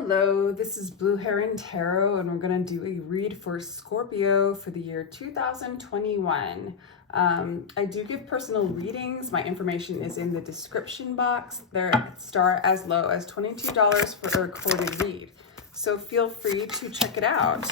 Hello, this is Blue Heron Tarot, and we're going to do a read for Scorpio for the year 2021. I do give personal readings. My information is in the description box. They start as low as $22 for a recorded read, so feel free to check it out.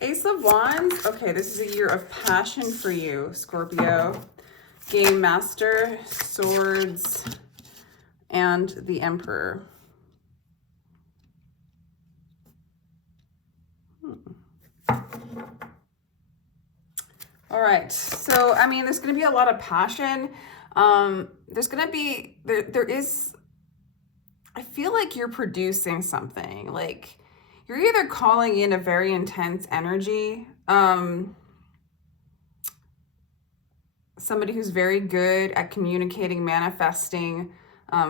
Ace of Wands. Okay, this is a year of passion for you, Scorpio. Game Master, Swords, and the Emperor. All right, so I mean, there's going to be a lot of passion. There's going to be, there is, I feel like you're producing something. Like you're either calling in a very intense energy, somebody who's very good at communicating, manifesting,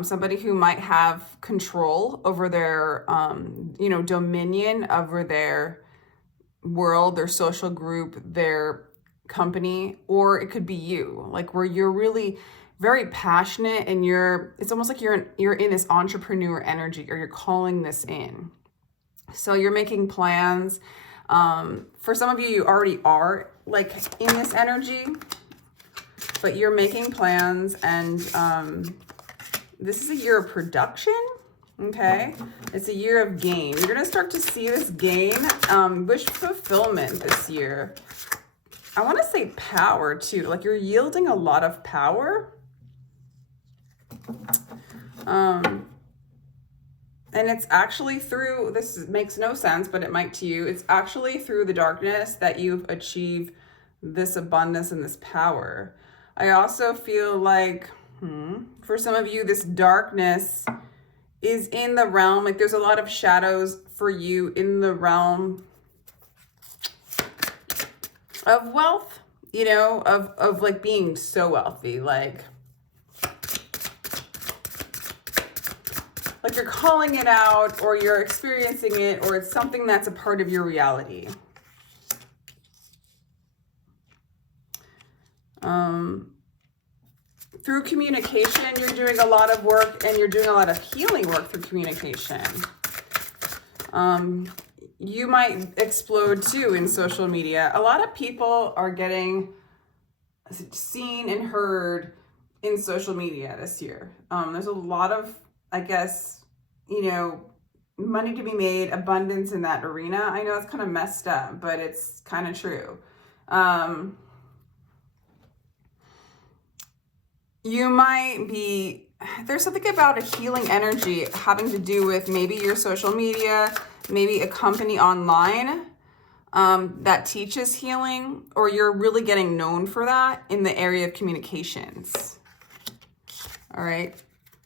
somebody who might have control over their, dominion over their world, their social group, their company, or it could be you, like where you're really very passionate and it's almost like you're in this entrepreneur energy, or you're calling this in. So you're making plans. For some of you, you already are like in this energy, but you're making plans, and this is a year of production. Okay, it's a year of gain. You're gonna start to see this gain, wish fulfillment this year. I want to say power too, like you're yielding a lot of power. And it's actually through, this makes no sense, but it might to you. It's actually through the darkness that you've achieved this abundance and this power. I also feel like, for some of you, this darkness is in the realm, like there's a lot of shadows for you in the realm of wealth, of like being so wealthy, like you're calling it out, or you're experiencing it, or it's something that's a part of your reality. Through communication, you're doing a lot of work, and you're doing a lot of healing work through communication. You might explode too in social media. A lot of people are getting seen and heard in social media this year. There's a lot of, I guess, money to be made, abundance in that arena. I know it's kind of messed up, but it's kind of true. You might be, there's something about a healing energy having to do with maybe your social media, maybe a company online that teaches healing, or you're really getting known for that in the area of communications. All right.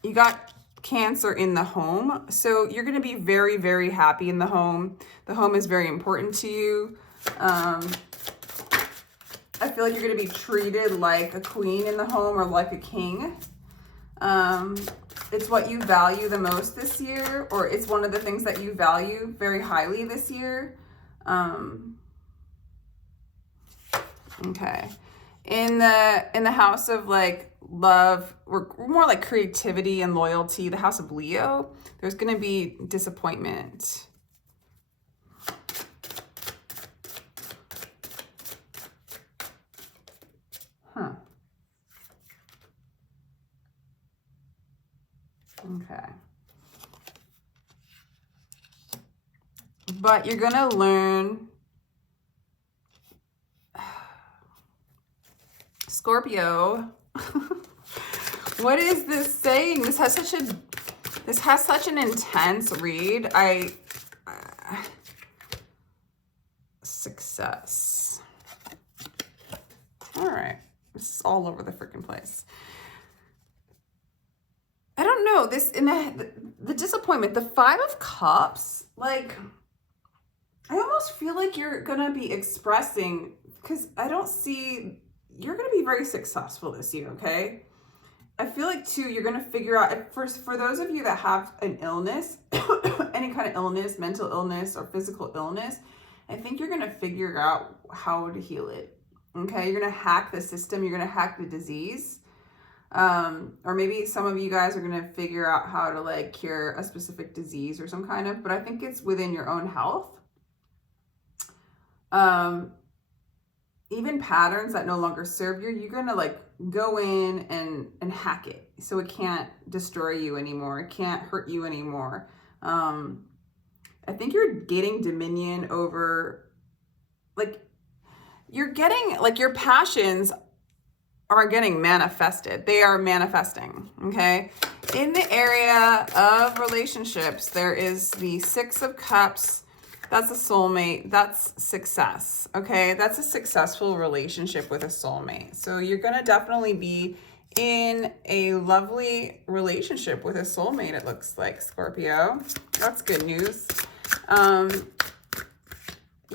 You got Cancer in the home. So you're going to be very, very happy in the home. The home is very important to you. I feel like you're going to be treated like a queen in the home, or like a king. It's what you value the most this year, or it's one of the things that you value very highly this year. Okay. In the house of like love, or more like creativity and loyalty, the house of Leo, there's going to be disappointment. Okay. But you're going to learn, Scorpio, what is this saying? This has such an intense read. Success. All right. This is all over the freaking place. I don't know, this in the disappointment, the Five of Cups, like I almost feel like you're gonna be expressing, because I don't see, you're gonna be very successful this year. Okay, I feel like too, you're gonna figure out, for those of you that have an illness, any kind of illness, mental illness or physical illness, I think you're gonna figure out how to heal it. Okay, you're gonna hack the system, you're gonna hack the disease. Or maybe some of you guys are going to figure out how to like cure a specific disease or some kind of, but I think it's within your own health. Even patterns that no longer serve you, you're going to like go in and hack it so it can't destroy you anymore. It can't hurt you anymore. I think you're getting dominion over, like, you're getting, like, your passions are getting manifested. They are manifesting, okay? In the area of relationships, there is the Six of Cups. That's a soulmate. That's success, okay? That's a successful relationship with a soulmate. So you're going to definitely be in a lovely relationship with a soulmate, it looks like, Scorpio. That's good news.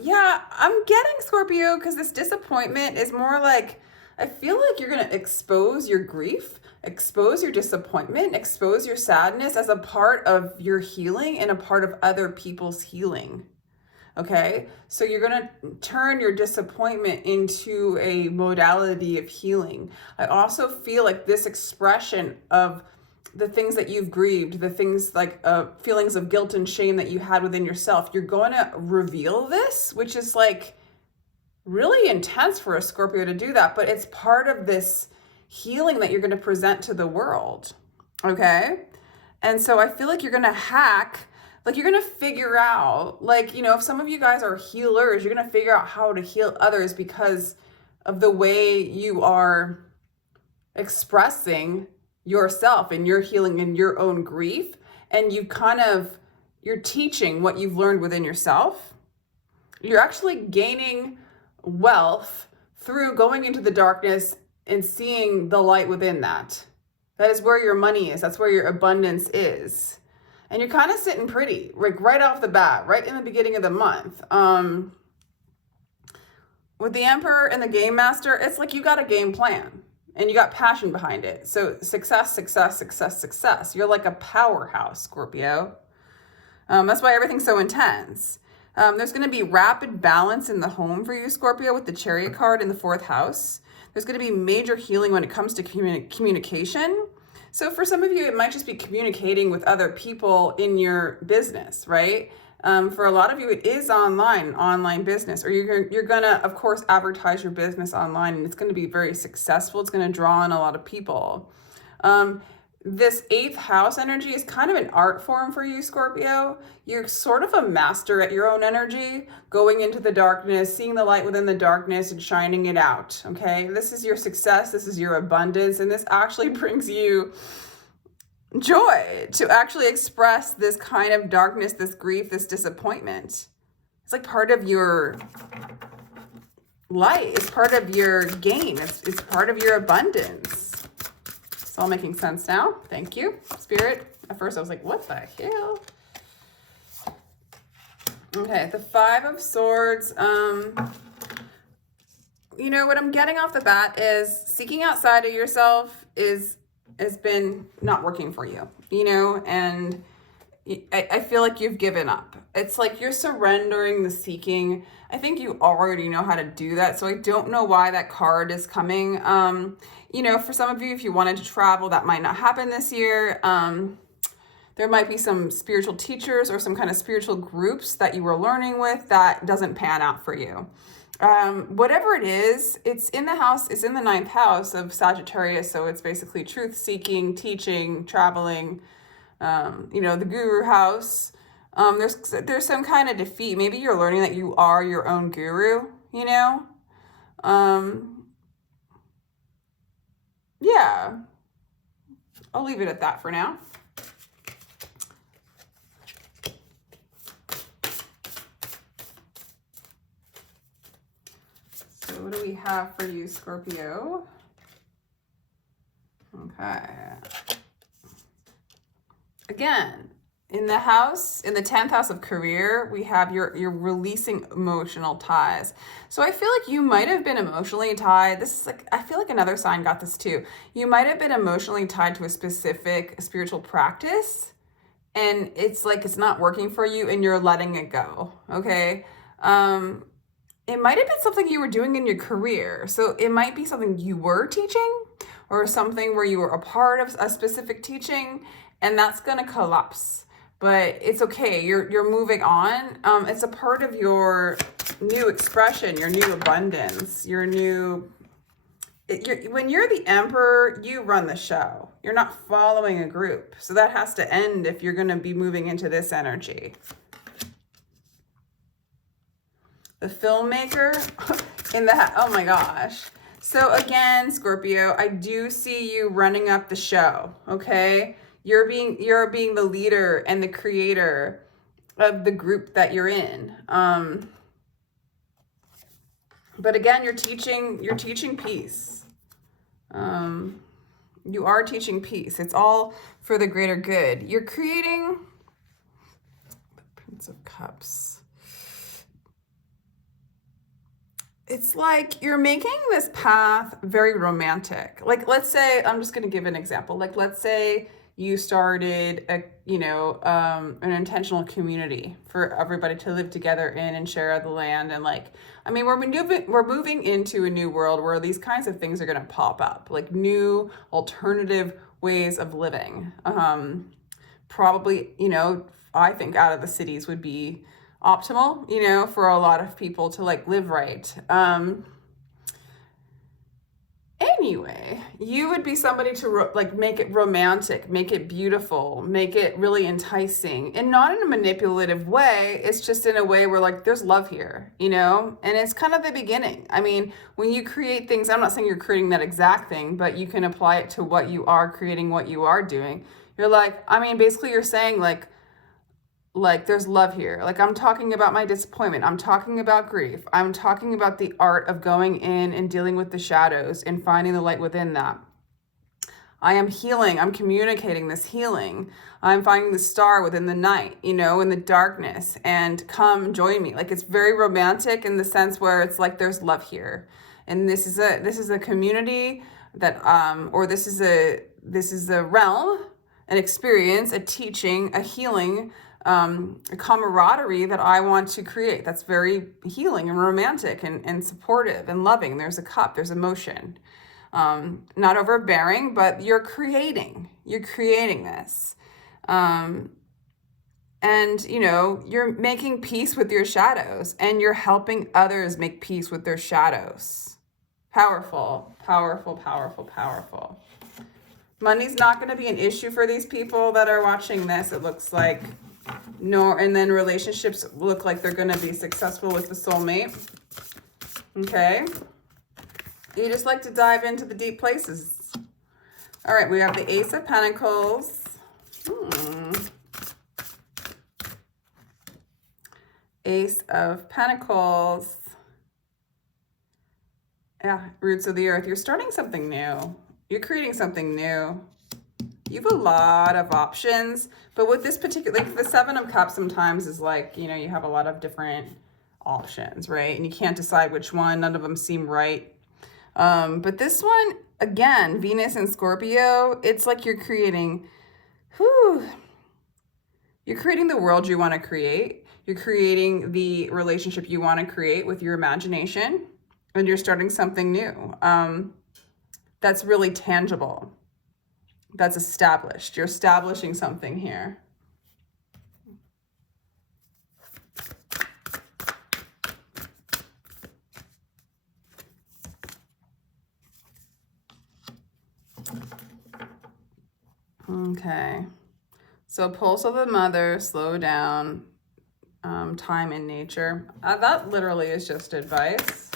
Yeah, I'm getting, Scorpio, because this disappointment is more like, I feel like you're going to expose your grief, expose your disappointment, expose your sadness as a part of your healing and a part of other people's healing. Okay, so you're going to turn your disappointment into a modality of healing. I also feel like this expression of the things that you've grieved, the things like feelings of guilt and shame that you had within yourself, you're going to reveal this, which is like really intense for a Scorpio to do that, but it's part of this healing that you're going to present to the world. Okay, and so I feel like you're going to hack. Like, you're going to figure out, like, you know, if some of you guys are healers, you're going to figure out how to heal others because of the way you are expressing yourself and your healing and your own grief. And you're teaching what you've learned within yourself. You're actually gaining wealth through going into the darkness and seeing the light within that. That is where your money is. That's where your abundance is. And you're kind of sitting pretty, like right off the bat, right in the beginning of the month. With the Emperor and the Game Master, it's like you got a game plan and you got passion behind it. So success, success, success, success. You're like a powerhouse, Scorpio. That's why everything's so intense. There's going to be rapid balance in the home for you, Scorpio, with the Chariot card in the 4th house. There's going to be major healing when it comes to communication. So for some of you, it might just be communicating with other people in your business, right? For a lot of you, it is online business, or you're gonna, of course, advertise your business online, and it's gonna be very successful. It's gonna draw in a lot of people. This 8th house energy is kind of an art form for you, Scorpio. You're sort of a master at your own energy, going into the darkness, seeing the light within the darkness and shining it out, okay? This is your success, this is your abundance, and this actually brings you joy to actually express this kind of darkness, this grief, this disappointment. It's like part of your light, it's part of your gain, it's part of your abundance. It's all making sense now. Thank you, Spirit. At first I was like, what the hell? Okay, the 5 of Swords. You know, what I'm getting off the bat is seeking outside of yourself has been not working for you, you know, and I feel like you've given up. It's like you're surrendering the seeking. I think you already know how to do that, so I don't know why that card is coming. You know, for some of you, if you wanted to travel, that might not happen this year. There might be some spiritual teachers or some kind of spiritual groups that you were learning with that doesn't pan out for you. Whatever it is, it's in the house, it's in the 9th house of Sagittarius, so it's basically truth seeking, teaching, traveling, you know, the guru house. There's some kind of defeat. Maybe you're learning that you are your own guru, you know? Yeah, I'll leave it at that for now. So what do we have for you, Scorpio? Okay. Again, in the house, in the 10th house of career, we have you're releasing emotional ties. So I feel like you might have been emotionally tied. This is like, I feel like another sign got this too. You might have been emotionally tied to a specific spiritual practice, and it's like it's not working for you and you're letting it go, okay? It might have been something you were doing in your career. So it might be something you were teaching, or something where you were a part of a specific teaching, and that's going to collapse. But it's okay. You're moving on. It's a part of your new expression, your new abundance, your new... when you're the emperor, you run the show. You're not following a group. So that has to end if you're going to be moving into this energy. The filmmaker in the... oh my gosh. So again, Scorpio, I do see you running up the show, okay? You're being the leader and the creator of the group that you're in. But again, you're teaching peace. You are teaching peace. It's all for the greater good. You're creating the Prince of Cups. It's like you're making this path very romantic. Like, let's say, I'm just going to give an example. Like, let's say you started an intentional community for everybody to live together in and share the land. And like, I mean, we're moving into a new world where these kinds of things are going to pop up, like new alternative ways of living. Probably, I think out of the cities would be optimal, for a lot of people to like live right. Anyway, you would be somebody to make it romantic, make it beautiful, make it really enticing, and not in a manipulative way. It's just in a way where like there's love here, and it's kind of the beginning. I mean, when you create things, I'm not saying you're creating that exact thing, but you can apply it to what you are creating, what you are doing. You're like, I mean, basically you're saying like there's love here. Like, I'm talking about my disappointment. I'm talking about grief. I'm talking about the art of going in and dealing with the shadows and finding the light within that. I am healing. I'm communicating this healing. I'm finding the star within the night, in the darkness, and come join me. Like, it's very romantic in the sense where it's like there's love here. And this is a community that or this is a realm, an experience, a teaching, a healing, a camaraderie that I want to create. That's very healing and romantic and supportive and loving. There's a cup, there's emotion, not overbearing, but you're creating this. And, you're making peace with your shadows, and you're helping others make peace with their shadows. Powerful, powerful, powerful, powerful. Money's not going to be an issue for these people that are watching this, it looks like. And then relationships look like they're going to be successful with the soulmate. Okay. You just like to dive into the deep places. All right, we have the Ace of Pentacles. Ace of Pentacles. Yeah, Roots of the Earth. You're starting something new. You're creating something new. You have a lot of options, but with this particular, like the Seven of Cups sometimes is like, you have a lot of different options, right? And you can't decide which one. None of them seem right. But this one, again, Venus and Scorpio, it's like you're creating, you're creating the world you want to create. You're creating the relationship you want to create with your imagination, and you're starting something new. That's really tangible. That's established. You're establishing something here. Okay. So Pulse of the Mother, slow down, time in nature. That literally is just advice.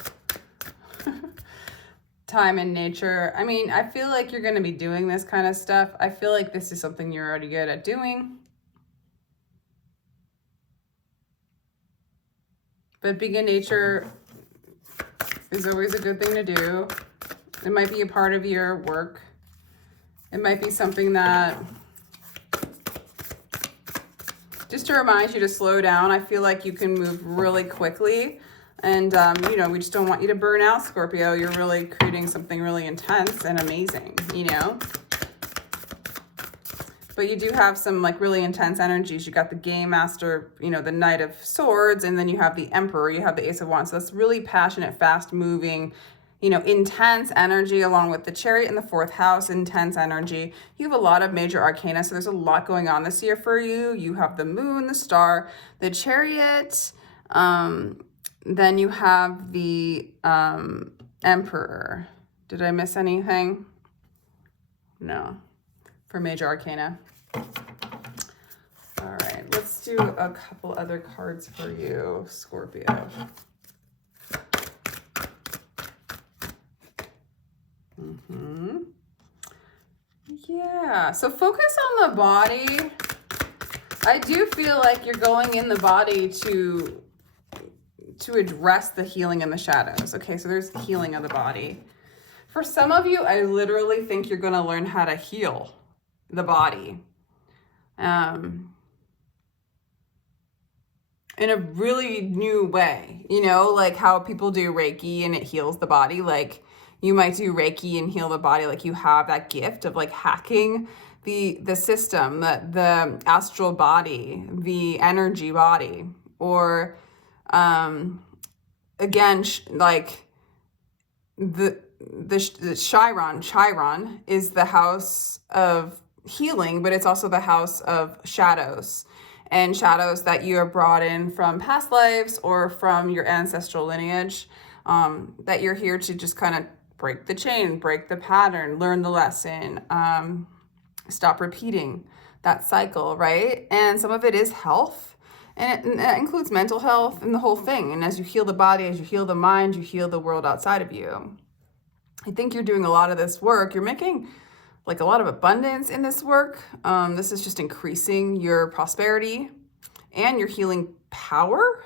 Time in nature. I mean, I feel like you're going to be doing this kind of stuff. I feel like this is something you're already good at doing. But being in nature is always a good thing to do. It might be a part of your work. It might be something that just to remind you to slow down. I feel like you can move really quickly. And, we just don't want you to burn out, Scorpio. You're really creating something really intense and amazing, But you do have some, like, really intense energies. You got the Game Master, the Knight of Swords, and then you have the Emperor. You have the Ace of Wands. So that's really passionate, fast-moving, you know, intense energy, along with the Chariot in the 4th house, intense energy. You have a lot of major arcana, so there's a lot going on this year for you. You have the Moon, the Star, the Chariot, then you have the Emperor. Did I miss anything? No, for major arcana. All right, let's do a couple other cards for you, Scorpio. Yeah, so focus on the body. I do feel like you're going in the body to address the healing in the shadows. Okay, so there's the healing of the body. For some of you, I literally think you're going to learn how to heal the body. In a really new way, you know, like how people do Reiki and it heals the body. Like you might do Reiki and heal the body. Like you have that gift of like hacking the system, the astral body, the energy body, or again, like the Chiron is the house of healing, but it's also the house of shadows. And shadows that you are brought in from past lives or from your ancestral lineage, that you're here to just kind of break the chain, break the pattern, learn the lesson, stop repeating that cycle, right? And some of it is health, and that includes mental health and the whole thing. And as you heal the body, as you heal the mind, you heal the world outside of you. I think you're doing a lot of this work. You're making like a lot of abundance in this work. This is just increasing your prosperity and your healing power.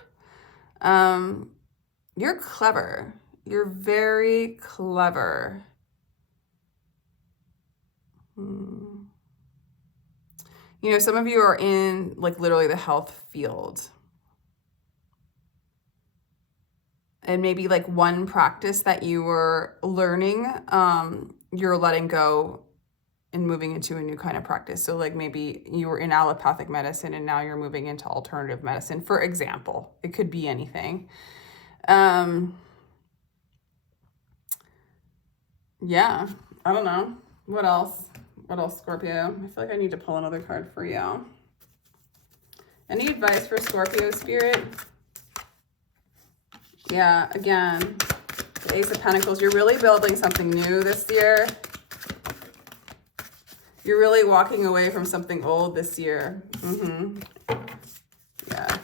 You're clever. You're very clever. You know, some of you are in like literally the health field. And maybe like one practice that you were learning, you're letting go and moving into a new kind of practice. So like maybe you were in allopathic medicine and now you're moving into alternative medicine, for example. It could be anything. Yeah, I don't know. What else? What else, Scorpio? I feel like I need to pull another card for you. Any advice for Scorpio spirit? Yeah, again, the Ace of Pentacles. You're really building something new this year. You're really walking away from something old this year. Yeah.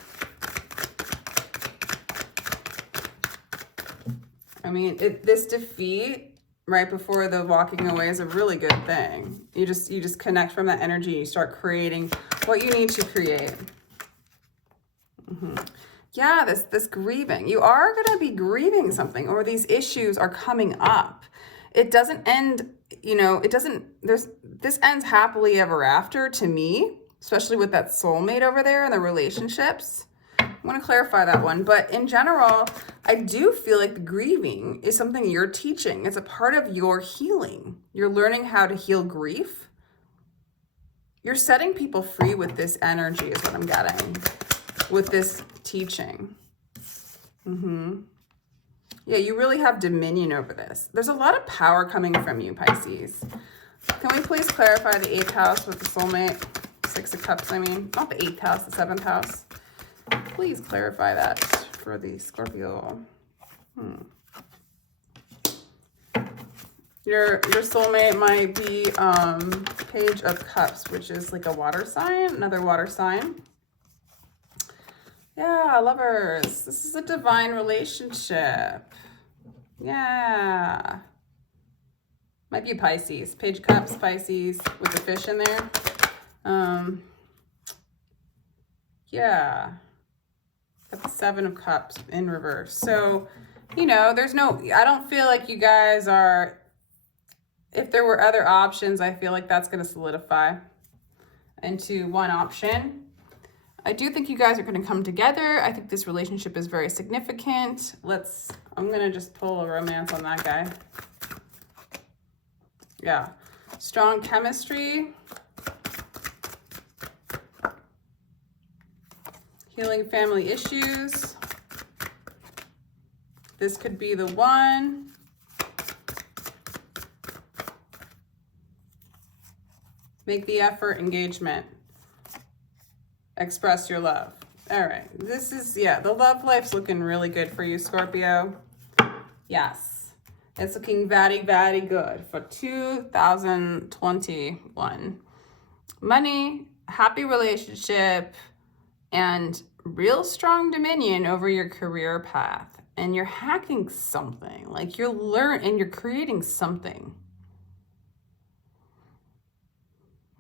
I mean, this defeat right before the walking away is a really good thing. You just connect from that energy. You start creating what you need to create. Yeah, this grieving. You are going to be grieving something, or these issues are coming up. It doesn't end, you know, this ends happily ever after to me, especially with that soulmate over there and the relationships. I want to clarify that one. But in general, I do feel like the grieving is something you're teaching. It's a part of your healing. You're learning how to heal grief. You're setting people free with this energy is what I'm getting. With this teaching. Yeah, you really have dominion over this. There's a lot of power coming from you, Pisces. Can we please clarify the 8th house with the soulmate? 6 of Cups, I mean. Not the 8th house, the 7th house. Please clarify that for the Scorpio. Your soulmate might be Page of Cups, which is like a water sign, another water sign. Yeah, lovers. This is a divine relationship. Yeah. Might be Pisces. Page of Cups, Pisces, with the fish in there. Yeah. Got the 7 of Cups in reverse. So, you know, I don't feel like you guys are, if there were other options, I feel like that's going to solidify into one option. I do think you guys are going to come together. I think this relationship is very significant. I'm going to just pull a romance on that guy. Yeah. Strong chemistry. Healing family issues. This could be the one. Make the effort, engagement. Express your love. All right, this is, yeah, the love life's looking really good for you, Scorpio. Yes, it's looking very, very good for 2021. Money, happy relationship, and real strong dominion over your career path. And you're hacking something, like you're you're creating something.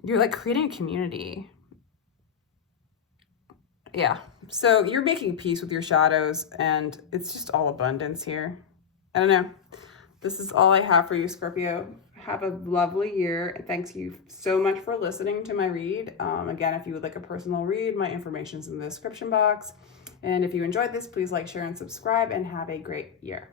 You're like creating a community. Yeah, so you're making peace with your shadows, and it's just all abundance here. I don't know. This is all I have for you, Scorpio. Have a lovely year. And thanks you so much for listening to my read. Again, if you would like a personal read, my information's in the description box. And if you enjoyed this, please like, share, and subscribe, and have a great year.